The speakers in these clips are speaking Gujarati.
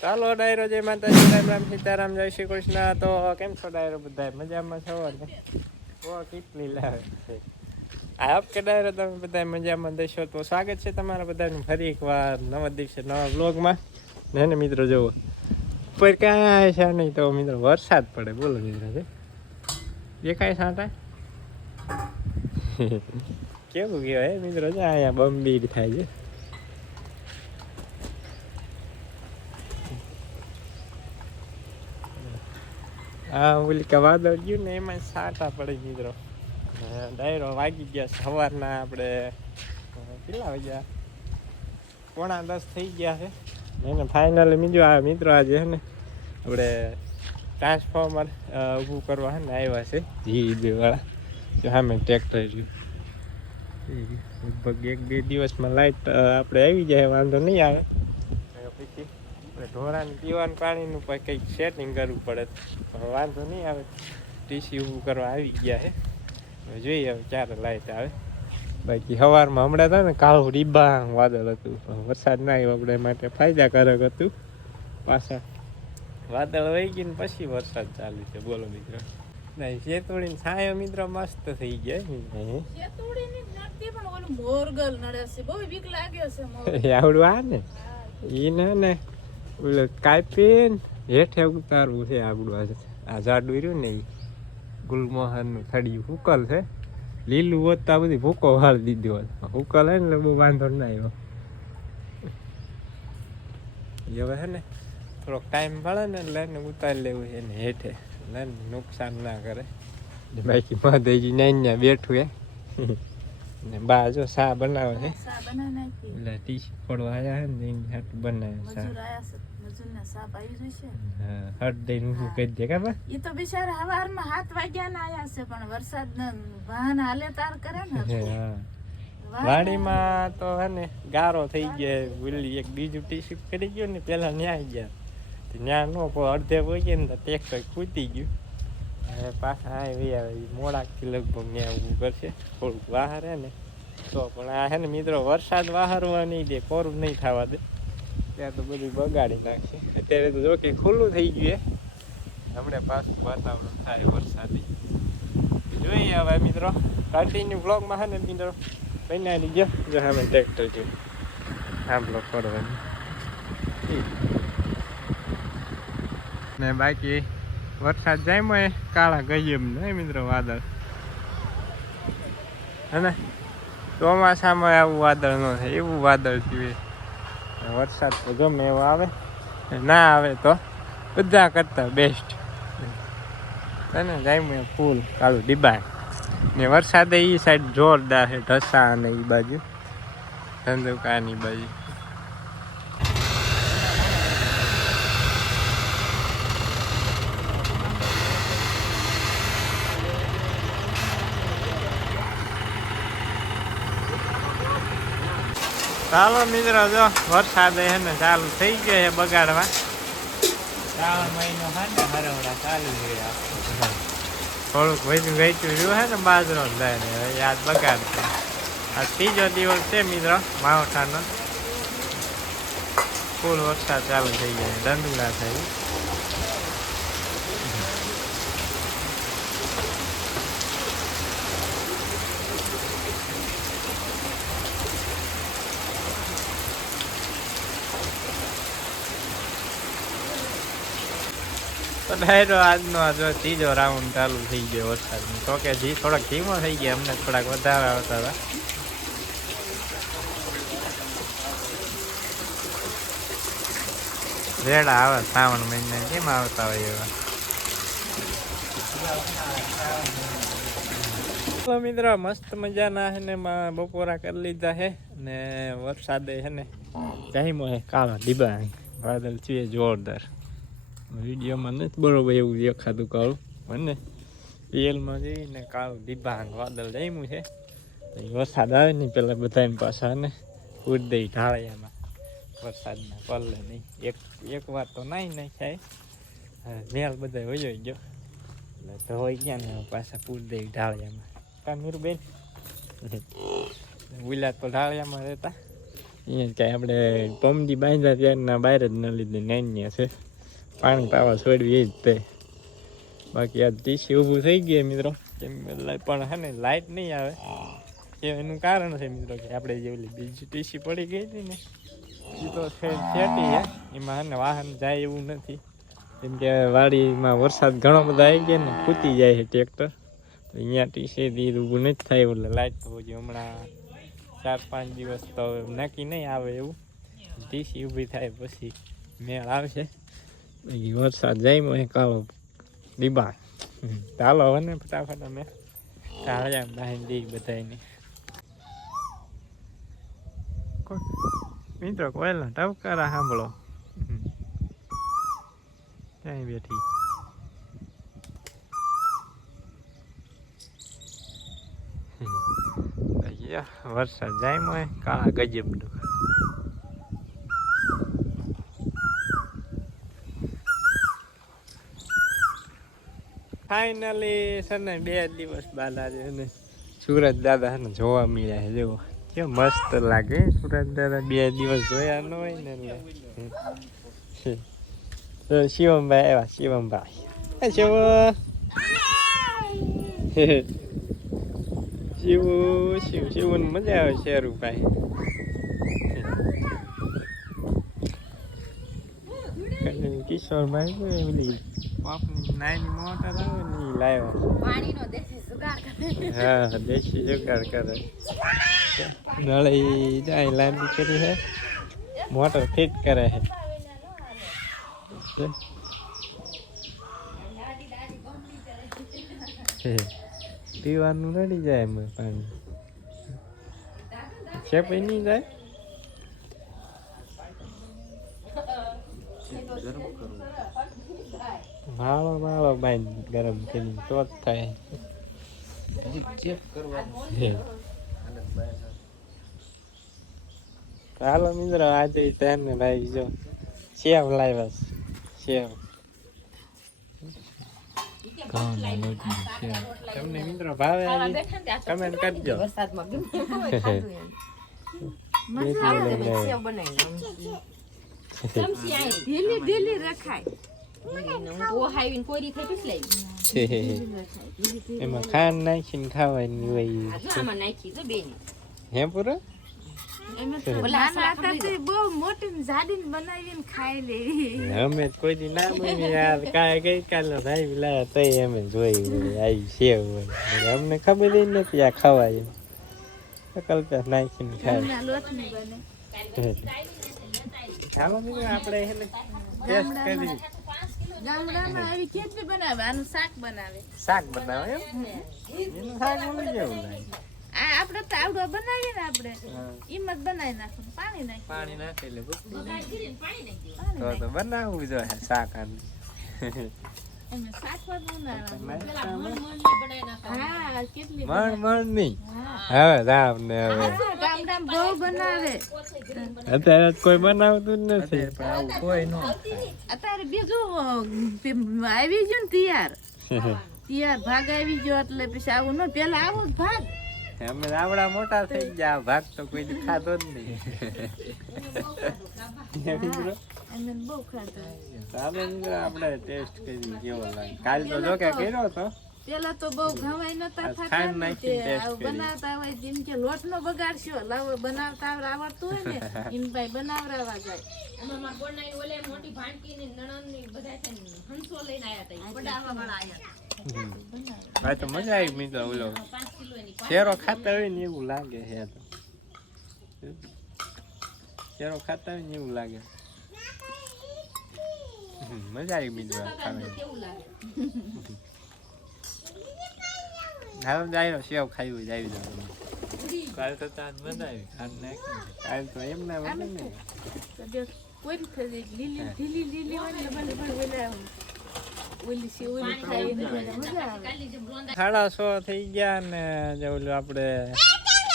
ચાલો ડાયરો, જય માતાજી, રામ રામ, સીતારામ, જય શ્રી કૃષ્ણ. તો, કેમ છો ડાયરો બધા મજામાં છો ને? ઓ, કેટલી લાવે છે. આ હપ કે ડાયરો, તમે બધા મજામાં દેશો? તો સ્વાગત છે તમારા બધાનું ફરી એકવાર નવા દિવસે, નવા બ્લોગમાં ને ને, મિત્રો, જુઓ. પર ક્યાં આવે છે નહીં તો, મિત્રો, વરસાદ પડે. બોલો, મિત્રો છે દેખાય સાંટા? કેવું કહેવાય, મિત્રો છે અહીંયા બમ્બીર થાય છે. આ ઓલી કે વાદળ ગયું ને એમાં સાટા પડી મિત્રો. ડાયરો વાગી ગયા સવારના આપણે કેટલા વાગ્યા? પોણા દસ થઈ ગયા છે. એને ફાઇનલી બીજું આ મિત્રો આજે છે ને આપણે ટ્રાન્સફોર્મર ઊભું કરવા ને આવ્યા છે. ધી દીવાળા. જો સામે ટ્રેક્ટર લગભગ એક બે દિવસમાં લાઈટ આપણે આવી જાય, વાંધો નહીં આવે. ઢોરાને પીવાનું પાણીનું પણ કંઈક સેટિંગ કરવું પડે. પણ વાંધો નહીં આવે. ટીસી ઊભું કરવા આવી ગયા છે હવે જોઈએ હવે ક્યારે લાઈટ આવે. બાકી સવારમાં હમણાં હતા ને કાળું રીબા વાદળ હતું. પણ વરસાદ ના આવ્યો આપણે માટે ફાયદાકારક હતું પાછા. વાદળ વહી ગયું ને પછી વરસાદ ચાલુ છે. બોલો મિત્રો. નહીં શેતુડી છાયો મિત્રો મસ્ત થઈ ગયા શેતુડી શેતુડીની નડતી પણ ઓલું મોરગલ નડે છે. બહુ બીક લાગે છે આવડું આ ને? એને ને. ઓલો કાપીને હેઠે ઉતારવું છે આગળ આ આ જાડું રહ્યું ને એ ગુલમોહનનું થડિયું હુકલ છે. લીલું હોત તો આ બધી ભૂકો વાળી દીધો હોત. હુકલ હે ને એટલે બહુ વાંધો ના આવ્યો. હવે હે ને થોડોક ટાઈમ મળે ને લઈને ઉતારી લેવું છે ને હેઠે. લઈને નુકસાન ના કરે. બાકી મહાદેવજી નાઈ બેઠું હે. ને બા જો સા બનાવે છે. એટલે ટીસી ફોડવા આવ્યા ને એની હાટુ બનાવે સા છે. સાપ આવી જશે. હા હટ દઈને ઊભું કરી દે કાં બા. તો બિચારા હવારમાં હાથ વાગ્યાના આયા છે પણ વરસાદ વાહન હાલે તાર કરે ને વાડીમાં તો હે ને ગારો થઈ ગયો ઓલી એક બીજું ટીસી કરી ગયો ને પેલા ન્યાય ગયા. ત્યાં નો અડધે પહોંચે ને ખૂટી ગયું. હવે પાછા આવી આવે મોડાકથી લગભગ ન્યા ઊભું કરશે. થોડુંક વાહરે ને. તો પણ આ હે ને મિત્રો વરસાદ વાહરવા નહીં દે કોરું નહીં થવા દે. ત્યાં તો બધું બગાડી નાખશે અત્યારે તો જો કે ખુલ્લું થઈ ગયું હમણાં પાછું વાતાવરણ થાય વરસાદી. જોઈએ હવે મિત્રો. કન્ટિન્યુ બ્લોગમાં હે ને મિત્રો. બનાવી દીજો જો હવે ટ્રેક્ટર જો આ બ્લોગ કરવાની. ને બાકી વરસાદ જાય એ કાળા ગઈ એમ નહીં મિત્રો વાદળ. હે ચોમાસામાં આવું વાદળ ન થાય. એવું વાદળ છે. વરસાદ તો ગમે એવો આવે. ના આવે તો બધા કરતા બેસ્ટ અને જાય ફૂલ કાળું ડિબાણ. ને વરસાદે એ સાઈડ જોરદાર છે ઢસા અને એ બાજુ. ધંધુકાની બાજુ. ચાલો મિત્રો જો વરસાદ હે ને ચાલુ થઈ ગયો છે બગાડવા. શ્રાવણ મહિનો હે ને હરવડા ચાલુ છે થોડુંક વેચું વેચું રહ્યું હે ને બાજરો લઈને યાદ બગાડતો આ ત્રીજો દિવસ છે મિત્રો માવઠાનો. ફૂલ વરસાદ ચાલુ થઈ ગયા દંડુલા થઈ. તો ડાયરો આજનો આ જો ત્રીજો રાઉન્ડ ચાલુ થઈ ગયો વરસાદનો. તો કે જી, થોડાક ધીમો થઈ ગયા અમને, થોડાક વધારે આવતા હતા. રેડા આવે શ્રાવણ મહિના, કેમ આવતા હોય એવા? મિત્રો, મસ્ત મજાના છે ને બપોરા કરી લીધા છે ને, વરસાદે છે ને છે કાળા ડીબા વાદળ છે જોરદાર. વિડીયોમાં નથી બરોબર એવું દેખાતું કાળું મને રિયલમાં જઈને કાળું ડિબાંગ વાદળ જામ્યું છે વરસાદ આવે ને પેલા બધા પાછા ને ઉડ ઢાળે ઢાળિયામાં વરસાદના પલ્લે નહીં એક એક વાર તો નાઈ હા, મેલ બધા વયો ગયો એટલે ધોઈ ગયા ને પાછા પૂર દઈ ઢાળિયામાં કામીરબેન બેન ઉલા તો ઢાળિયામાં રહેતા અહીંયા કાંઈ આપણે પમજી બાંધ્યા ત્યારના બહાર જ ન લીધી નાન્યા છે પાણી પાવા છોડવી એ જ તે. બાકી આ ટીસી ઊભું થઈ ગયું મિત્રો. કેમ પણ હે ને લાઇટ નહીં આવે. એ એનું કારણ છે મિત્રો કે આપણે જે ઓલી બીજી ટીસી પડી ગઈ હતી ને, એ તો છેટી એમાં હે ને વાહન જાય એવું નથી. કેમ કે વાડીમાં વરસાદ ઘણો બધો આવી ગયો ને ખૂતી જાય છે ટ્રેક્ટર. અહીંયા ટીસી થી ઊભું નથી થાય, એટલે લાઇટ તો હજી હમણાં ચાર પાંચ દિવસ તો નક્કી નહીં આવે એવું. ટીસી ઊભી થાય પછી મેળ આવશે. બાકી વરસાદ જાય મોય કાળો ડીબા ચાલો હવે ને ફટાફટ અમે કાળ્યા બાંધી બધાને મિત્રો કોયલા ટવકારા સાંભળો હમ. ક્યાંય બેઠી અહીંયા વરસાદ જાય મોય કાળા ગજબ ફાઇનલી છે ને બે દિવસ બાદ આજે સુરત દાદા ને જોવા મળ્યા છે જેવો કે મસ્ત લાગે સુરત દાદા, બે દિવસ જોયા ન હોય ને શિવમભાઈ આવ્યા, શિવમભાઈ. શિવ! શિવ શિવ, શિવન મજા આવે શેરુભાઈ. કિશોરભાઈ પાપની નાની મોટર આવે ને એ લાવ્યો પાણીનો દેશી જુગાડ કરે. હા દેશી જુગાડ કરે. નળે જાય લાંબી કરી છે મોટર ફિટ કરે છે પીવાનું રડી જાય એમાં પાણી. છે પછી નહીં જાય માળો માળો બાંધ ગરમ કરી તો જ થાય. હે. ચાલો મિત્રો આજે ને ભાઈ જો સેવ લાવ્યા છે સેવ તમને મિત્રો ભાવે કમેન્ટ કરજો. વરસાદમાં એમ. તો ખાંડ નાખીને ખાવાની હોય નાખી જો બેની. હે પૂરો તો તો અમે કોઈ દી ના બની યાર કાંઈ ગઈ કાલે ભાઈ લાયા તઈ અમે જોઈ આવી સેવ હોય અમને ખબર નથી આ ખવાય કલ્પના નાખીને ખાય આપણે એને ટેસ્ટ કરી ગામડામાં આવી કેટલી બનાવે? આનું શાક બનાવે. શાક બનાવે એમ? એનું શાક મને કેવું લાગે? આ આપણે તો આવડો બનાવીએ ને આપણે. એમ જ બનાવી નાખવાનું. પાણી નાખી. પાણી નાખી તો તો બનાવવું જોઈએ શાક આનું. અત્યારે કોઈ બનાવતું જ નથી. આવું કોઈ નો અત્યારે બીજું આવી ગયું ને તૈયાર. તૈયાર ભાગ આવી ગયો એટલે પછી આવું ન પેલા આવું જ ભાગ. અમે આવડા મોટા થઈ ગયા આ ભાગ તો કોઈ ખાતો જ નહીં. બહુ ખાતા ચાલો આપણે ટેસ્ટ કરી કેવો લાગે. કાલ તો જો કે કર્યો તો. પેલા તો બહુ ઘવાય નતા થતા. બનાવતા હોય જેમ કે લોટ નો બગાડશો લાવો બનાવતા આવડતું હોય ને એમ ભાઈ બનાવરાવા જાય. આમાં મારા ઓલે મોટી ભાણકીની નણંદની બધા છે ને હંસો લઈને આયા તા. ઈ પડાવવાવાળા આયા ભાઈ તો મજા આવી મિત્રો ઓલો. શેરો ખાતા હોય ને એવું લાગે હે તો. શેરો ખાતા હોય ને એવું લાગે. મજા આવી બીજું ખાવાની હાલો સેવ ખાઈ હોય આવી જાવ કાલ તો તાજ મજા આવી ખાંડ નાખી કાલ તો બને ને તો જો કોઈ લીલી લીલી ને ભલે ઓલા સાડા સો થઈ ગયા ને જે આપણે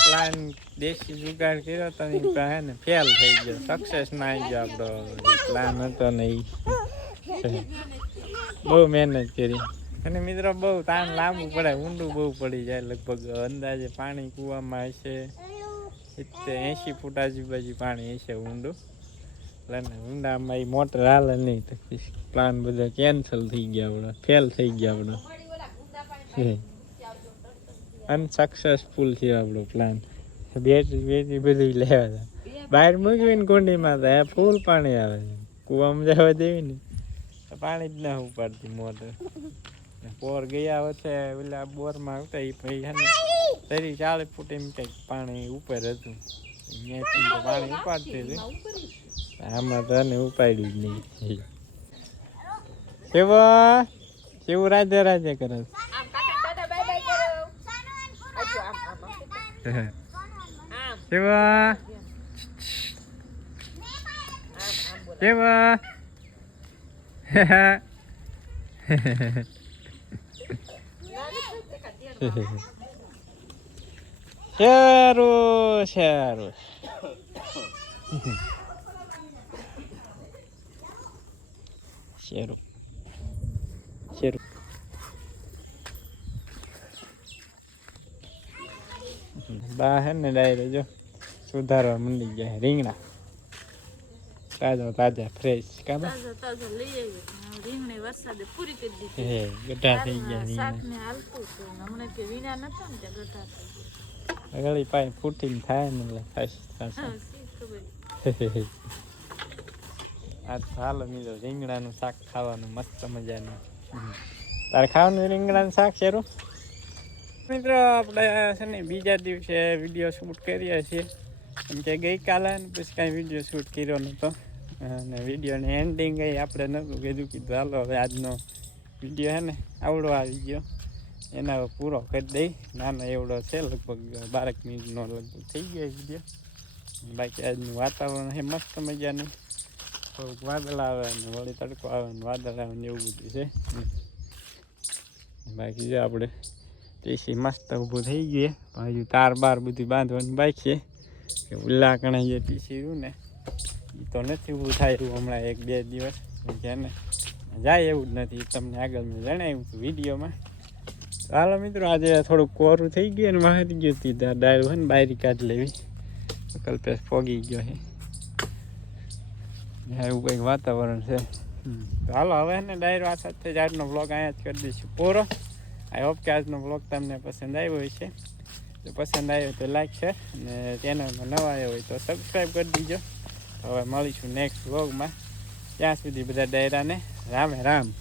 પ્લાન દેશી જુગાડ કર્યો તો ને ફેલ થઈ ગયો. સક્સેસ ના આવી ગયો આપણો. પ્લાન હતો ને બહુ મહેનત કરી. અને મિત્રો બહુ તાણ લાંબુ પડે ઊંડું બહુ પડી જાય. લગભગ અંદાજે પાણી કૂવામાં હશે. સિત્તેર એંશી ફૂટ આજુબાજુ પાણી હશે ઊંડું. એટલે ઊંડામાં એ મોટર હાલે નહીં તો પ્લાન બધા કેન્સલ થઈ ગયા આપણે ફેલ થઈ ગયા આપણે અનસક્સેસફુલ છે આપણો પ્લાન બેટરી બેટરી બધું લેવા હતા બહાર મૂકવીને કુંડીમાં તો ફૂલ પાણી આવે છે. કૂવામાં જવા દેવી ને. પાણી જ ના ઉપાડતી મોટર. બોર ગયા વચ્ચે ઓલા બોરમાં આવતા એ પછી હે ને, તરી ચાલીસ ફૂટ એમ કંઈક પાણી ઉપર હતું. અહીંયાથી પાણી ઉપાડતી હતી. આમાં તો એને ઉપાડ્યું જ નહીં. કેવા? કેવું રાજા રાજા કરે? છે? કેવા? કેવા? સારું સારું શેરું શેરું બા હે ને ડાયરે જો સુધારવા મંડી ગયા રીંગણા તાજા તાજા ફ્રેશ કામ? તાજો તાજો લઈ આવી રીંગણી વરસાદે પૂરી કરી દીધી. હે ગઢા થઈ ગયા શાક ને હાલતું તો ને હમણાં કે વિના નતા ને ગઠા થઈ ગયા. અગળી પાઈ ફૂટીને થાય ને એટલે થાય ખબર. આજ હાલો મિત્રો રીંગણાનું શાક ખાવાનું મસ્ત મજાનું. તારે ખાવાનું રીંગણાનું શાક શેરું મિત્રો આપણે છે ને બીજા દિવસે વીડિયો શૂટ કરીએ છીએ. કેમ કે ગઈકાલે પછી કાંઈ વીડિયો શૂટ કર્યો નહોતો અને વિડીયોને એન્ડિંગ એ આપણે નહોતું કીધું કીધું, હાલો, હવે આજનો વીડિયો છે ને, આવડો આવી ગયો. એના પૂરો કરી દઈ. નાનો એવડો છે, લગભગ બારેક મિનિટનો લગભગ થઈ ગયો વીડિયો. બાકી આજનું વાતાવરણ છે મસ્ત મજાનું. થોડુંક વાદળ આવે ને વળી તડકો આવે ને વાદળ આવે ને એવું બધું છે. બાકી જો આપણે ટીસી મસ્ત ઊભું થઈ ગયું. પણ હજુ તાર બાર બધું બાંધવાનું બાકી છે. ઉલ્લા કણે જે ટીસી રહ્યું ને. તો નથી ઊભું થાય એવું હમણાં એક બે દિવસ. કે જાય એવું જ નથી. તમને આગળ મેં જણાવ્યું હતું વિડીયોમાં. તો હાલો મિત્રો, આજે થોડુંક કોરું થઈ ગયું ને વાહરી ગયું હતી. ડાયલ હોય ને બાયરી કાઢ લેવી. કલ્પેશ ફોગી ગયો છે એવું કંઈક વાતાવરણ છે. તો હાલો, હવે ને ડાયરો આ સાથે જ આજનો બ્લોગ અહીંયા જ કરી દઈશું. પૂરો. આઈ હોપ કે આજનો બ્લોગ તમને પસંદ આવ્યો છે. જો પસંદ આવ્યો તો લાઈક છે અને ચેનલમાં નવા આવ્યો હોય તો સબસ્ક્રાઈબ કરી દીજો. હવે મળીશું નેક્સ્ટ બ્લોગમાં ત્યાં સુધી બધા ડાયરાને રામે રામ